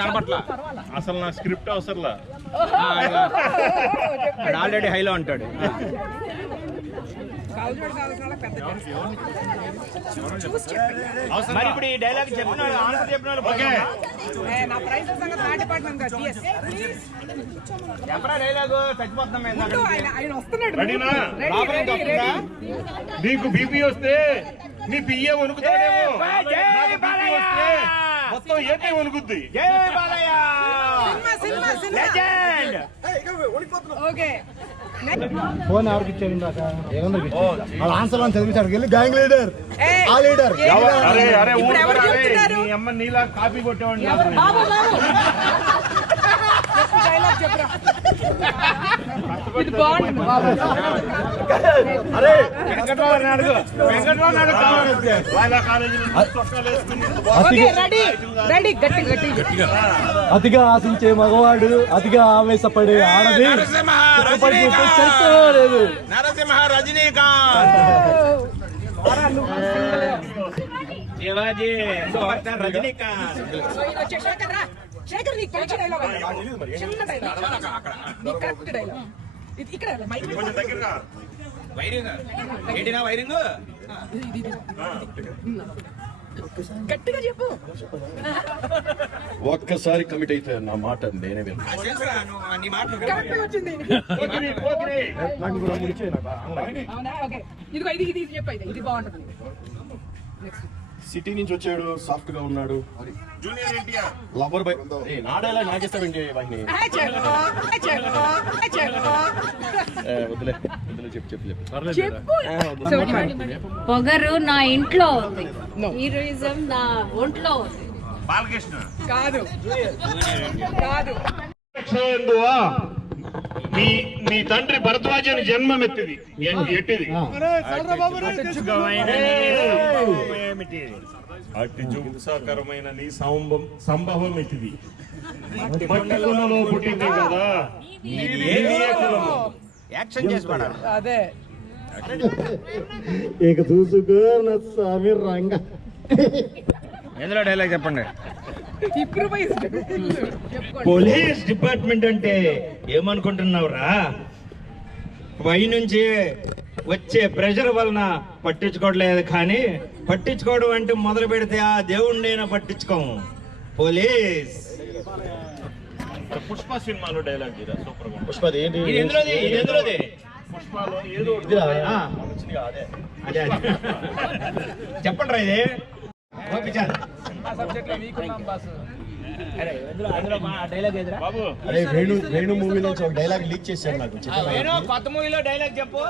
కనపట్లా అసలు నా స్క్రిప్ట్ అవసరంలా ఆల్రెడీ హైలో అంటాడు. మరి ఇప్పుడు ఈ డైలాగ్ చెప్పిన ఆన్సర్ చెప్పిన చెప్పరా డైలాగు చచ్చిపోతున్నాం. నీకు బీపీ వస్తే నీ పియ్యే వణుకుతాడేమో, మొత్తం ఏపీ వణుకుద్ది. ఫోన్ ఎవరికి ఇచ్చాడు? ఆన్సర్ అని చదివించాడు. వెళ్ళి గ్యాంగ్ లీడర్, ఆ లీడర్. అరే అరే నీ అమ్మ నీలా కాపీ కొట్టేవాడిని. అతిగా ఆశించే మగవాడు, అతిగా ఆవేశపడే ఆడది లేదు. నరసింహ రజనీకాంత్ శివాజీ రజనీకాంత్. వైరింగ్ ఏంటినా వైరింగ్ గట్టిగా చెప్పు. ఒక్కసారి కమిట్ అయితే నా మాట నేనే ఇది బాగుంటుంది. సిటీ నుంచి వచ్చాడు, సాఫ్ట్ గా ఉన్నాడు, లవర్ బై. నాడేలా నాకేస్తామండి వాడిని. వదిలే వదిలే చెప్పు. పొగరు నా ఇంట్లో ఉంది, హీరోయిజం నా ఒంట్లో ఉంది. బాలకృష్ణ కాదు కాదు. మీ తండ్రి భరద్వాజని జన్మమెత్తిది ఎట్టిది అట్టి జుంసాకరమైన నీ సంభవం ఎట్టిది. మట్టి కులలో పుట్టింది కదా, యాక్షన్ చేసి పడాలి. అదే ఇక చూసుకో నా స్వామి రంగ. ఎందులో డైలాగ్ చెప్పండి. పోలీస్ డిపార్ట్మెంట్ అంటే ఏమనుకుంటున్నావురా? పై నుంచి వచ్చే ప్రెషర్ వలన పట్టించుకోవట్లేదు, కానీ పట్టించుకోవడం అంటే మొదలు పెడితే ఆ దేవుణ్ణైనా పట్టించుకోము. పోలీస్. పుష్ప సినిమాలో డైలాగ్ సూపర్ గా. పుష్ప పుష్పలో ఏదో అదే చెప్పండి రా. ఇది వేణు మూవీ నుంచి ఒక డైలాగ్ లీక్ చేశాడు నాకు. కొత్త మూవీలో డైలాగ్ చెప్పు.